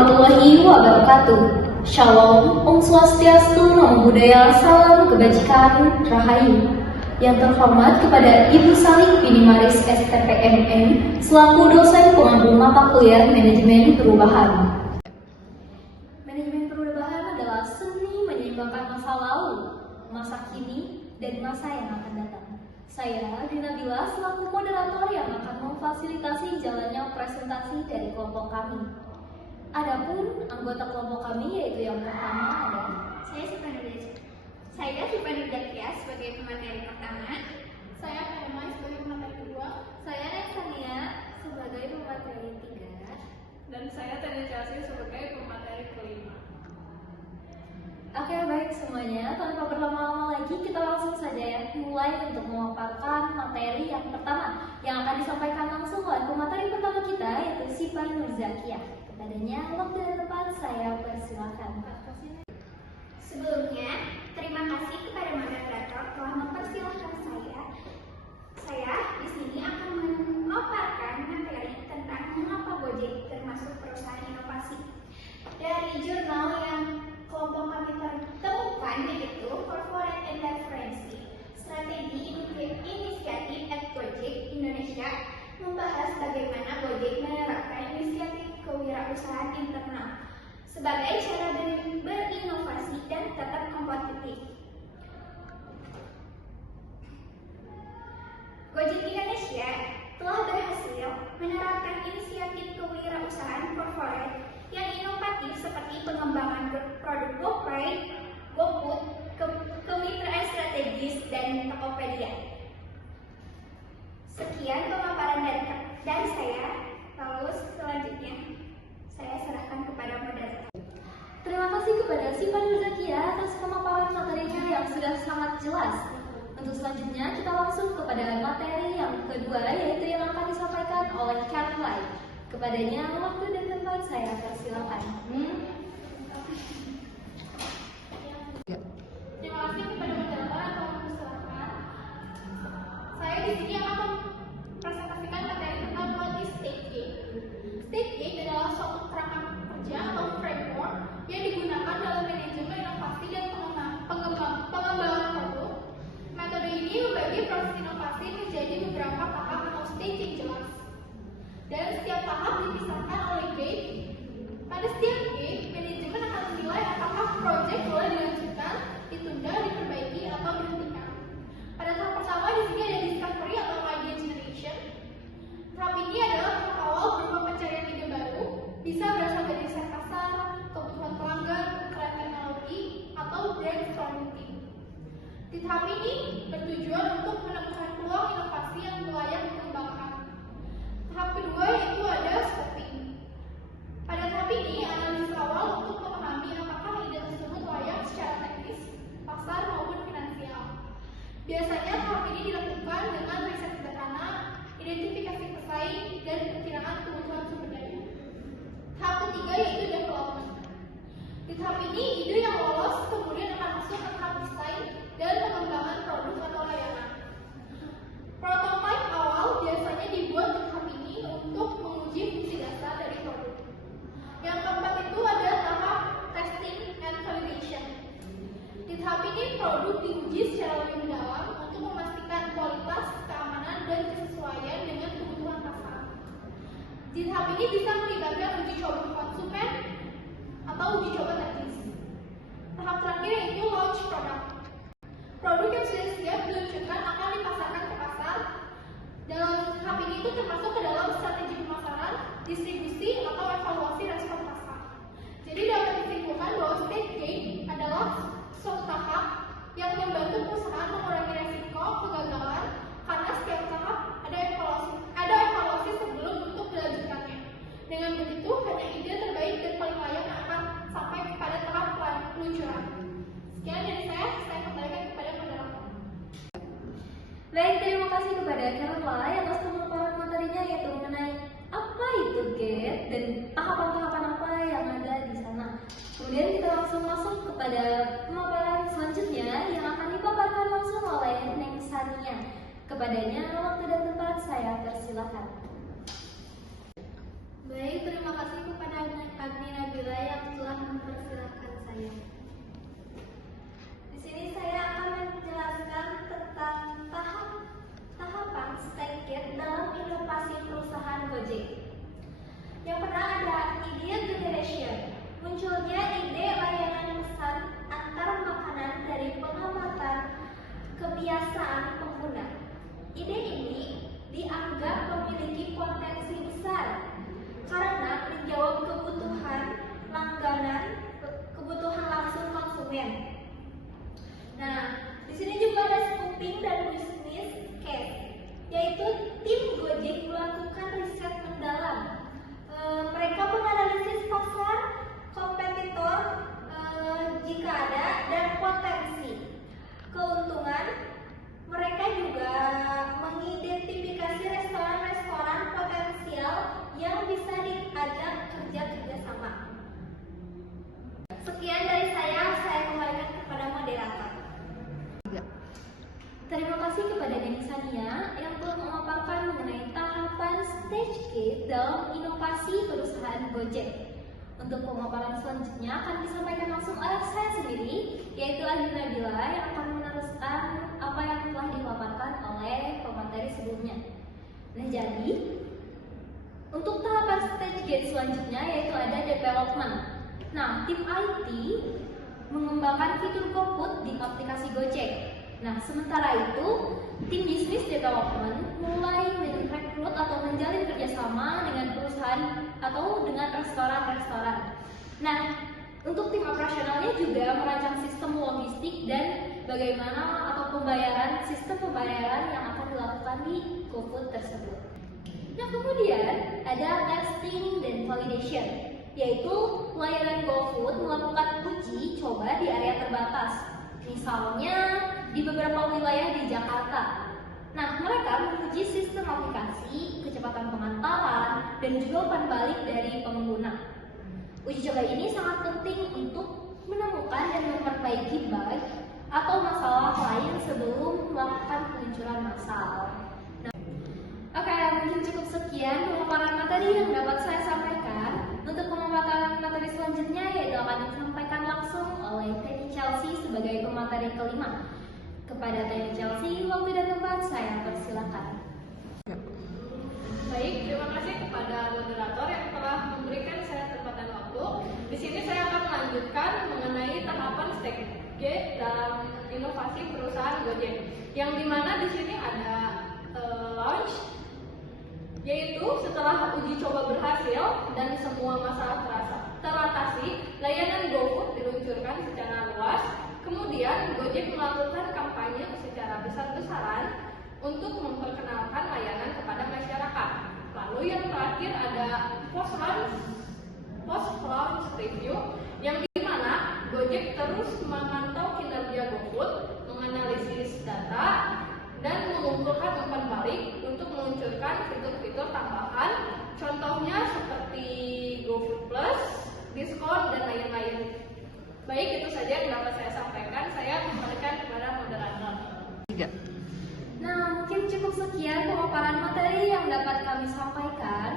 warahmatullahi wabarakatuh. Shalom, Om Swastiastu, Namo Buddhaya, Salam Kebajikan, Rahayu. Yang terhormat kepada Ibu Saling Binimaris STPMM selaku dosen pengampu mata kuliah Manajemen Perubahan. Manajemen perubahan adalah seni menyeimbangkan masa lalu, masa kini, dan masa yang akan datang. Saya, Dina Bila, selaku moderator yang akan memfasilitasi jalannya presentasi dari kelompok kami. Adapun anggota kelompok kami yaitu yang pertama adalah Saya Sipanurja Kia sebagai pemateri pertama. Saya Karima sebagai pemateri kedua. saya Nexania sebagai pemateri ketiga. Dan saya Tania Chelsea sebagai pemateri kelima. Oke, baik semuanya, tanpa berlama-lama lagi kita langsung saja ya mulai untuk memaparkan materi yang pertama yang akan disampaikan langsung oleh pemateri pertama kita yaitu Sipanurja Kia. Kepadanya waktu dan tempat saya persilakan. Sebelumnya, terima kasih kepada moderator telah mempersilahkan saya. Saya di sini akan memaparkan materi tentang mengapa Gojek termasuk perusahaan inovasi. Dari jurnal yang kelompok kami temukan yaitu Corporate and Transparency, Strategi Inisiatif at Gojek Indonesia membahas bagaimana Gojek menerapkan inisiatif kewirausahaan internal sebagai cara berinovasi dan tetap kompetitif. Gojek Indonesia telah berhasil menerapkan inisiatif kewirausahaan korporat yang inovatif seperti pengembangan produk GoPay, GoFood, kemitraan strategis, dan Tokopedia. Sekian pemaparan dari saya. Lalu selanjutnya saya serahkan kepada moderator. Terima kasih kepada Sipanurja Kia atas pemaparan materinya yang sudah sangat jelas. Untuk selanjutnya kita langsung kepada materi yang kedua yaitu yang akan disampaikan oleh Caroline. Kepadanya waktu dan tempat saya persilakan. Terima kasih kepada moderator yang telah mempersilahkan. Saya di sini akan mempresentasikan materi tentang what is stage gate. Stage gate adalah suatu kerangka kerja atau framework yang digunakan dalam manajemen inovasi dan pengembangan produk. Metode ini membagi proses inovasi menjadi beberapa tahap atau stage yang jelas. Dan setiap tahap dipisahkan oleh gate. Pada setiap gate, manajemen akan menilai apakah proyek boleh dilanjutkan, ditunda, diperbaiki, atau dihentikan. Pada tahap pertama di sini ada discovery atau idea generation. Tahap ini adalah tahap awal berupa pencarian ide baru, bisa berasal dari riset pasar, kebutuhan pelanggan, tren teknologi, atau brainstorming. Di tahap ini bertujuan untuk menemukan peluang inovasi yang layak dikembangkan. Tahap kedua yaitu ada scoping. Pada tahap ini, analisis awal untuk memahami apakah ide tersebut layak secara teknis, pasar maupun finansial. Biasanya tahap ini dilakukan dengan riset sederhana, identifikasi pesaing, dan perkiraan kebutuhan sumber daya. Tahap ketiga yaitu development. Di tahap ini, ide yang lolos kemudian akan masuk ke tahap desain dan pengembangan produk atau layanan. Prototipe awal biasanya dibuat di tahap ini untuk menguji fungsi dasar dari produk. Yang keempat itu ada tahap testing and validation. Di tahap ini produk diuji secara lebih mendalam untuk memastikan kualitas, keamanan, dan kesesuaian dengan kebutuhan pasar. Di tahap ini bisa melibatkan uji coba konsumen atau uji coba teknis. Tahap terakhir yaitu launch product. Produk yang sudah siap diluncurkan akan dipasarkan ke pasar. Dalam tahap ini itu termasuk ke dalam strategi pemasaran, distribusi, atau evaluasi respon pasar. Jadi dapat disimpulkan bahwa stage gate adalah suatu tahap yang membantu perusahaan mengurangi resiko kegagalan karena setiap tahap ada evaluasi sebelum untuk dilanjutkannya. Dengan begitu, hanya ide terbaik dan paling layak yang akan sampai pada tahap peluncuran. Sekian dari saya kembalikan kepada moderator. Baik, terima kasih kepada Caroline atas pemaparan materinya yaitu mengenai apa itu gate dan tahapan-tahapan apa yang ada di sana. Kemudian kita langsung masuk kepada pemaparan selanjutnya yang akan dipaparkan langsung oleh Nexania. Kepadanya waktu dan tempat saya persilakan. Baik, terima kasih kepada Agni Nabila yang telah mempersilahkan saya. Di sini saya akan menjelaskan tentang tahapan stage gate dalam inovasi perusahaan Gojek. Yang pertama ada ide generation. Munculnya ide layanan pesan antar makanan dari pengamatan kebiasaan pengguna. Ide ini dianggap memiliki potensi besar karena menjawab kebutuhan langganan, kebutuhan langsung konsumen. Nah, di sini juga ada scoping dan business case, yaitu tim Gojek melakukan riset mendalam. Mereka menganalisis pasar, kompetitor jika ada, dan potensi keuntungan. Mereka juga mengidentifikasi restoran-restoran potensial yang bisa diajak kerja-sama. Sekian dari saya kembalikan kepada moderator. Terima kasih kepada Deni Sania yang telah memaparkan mengenai tahapan stage gate dalam inovasi perusahaan Gojek. Untuk pemaparan selanjutnya akan disampaikan langsung oleh saya sendiri, yaitu Agni Nabila yang akan meneruskan apa yang telah dipaparkan oleh pemateri sebelumnya. Nah, jadi untuk tahapan stage gate selanjutnya yaitu ada development. Nah, tim IT mengembangkan fitur GoFood di aplikasi Gojek. Nah, sementara itu, tim business development mulai merekrut atau menjalin kerjasama dengan perusahaan atau dengan restoran-restoran. Nah, untuk tim operasionalnya juga merancang sistem logistik dan bagaimana atau sistem pembayaran yang akan dilakukan di GoFood tersebut. Nah, kemudian ada testing dan validation, yaitu layanan GoFood melakukan uji coba di area terbatas. Misalnya di beberapa wilayah di Jakarta. Nah, mereka menguji sistem aplikasi, kecepatan pengantaran, dan juga umpan balik dari pengguna. Uji coba ini sangat penting untuk menemukan dan memperbaiki bug atau masalah lain sebelum melakukan peluncuran massal. Nah, oke, mungkin cukup sekian pemaparan materi yang dapat saya sampaikan. Untuk pemaparan materi selanjutnya yaitu akan disampaikan langsung oleh Teni Chelsea sebagai pemateri kelima. Kepada Teni Chelsea, waktu dan tempat saya persilakan. Baik, terima kasih kepada moderator yang telah memberikan saya tempat dan waktu. Di sini saya akan melanjutkan mengenai tahapan stage gate dalam inovasi perusahaan Gojek. Yang dimana di sini ada launch, yaitu setelah uji coba berhasil dan semua masalah teratasi, layanan GoFood diluncurkan secara luas. Kemudian Gojek melakukan kampanye secara besar-besaran untuk memperkenalkan layanan kepada masyarakat. Lalu yang terakhir ada post-launch review, yang dimana Gojek terus memantau kinerja GoFood, menganalisis data, dan mengumpulkan umpan balik untuk meluncurkan fitur-fitur tambahan, contohnya seperti GoFood Plus, diskon, dan lain-lain. Baik, itu saja yang dapat saya sampaikan. Saya kembalikan kepada moderator. Nah, mungkin cukup sekian pemaparan materi yang dapat kami sampaikan.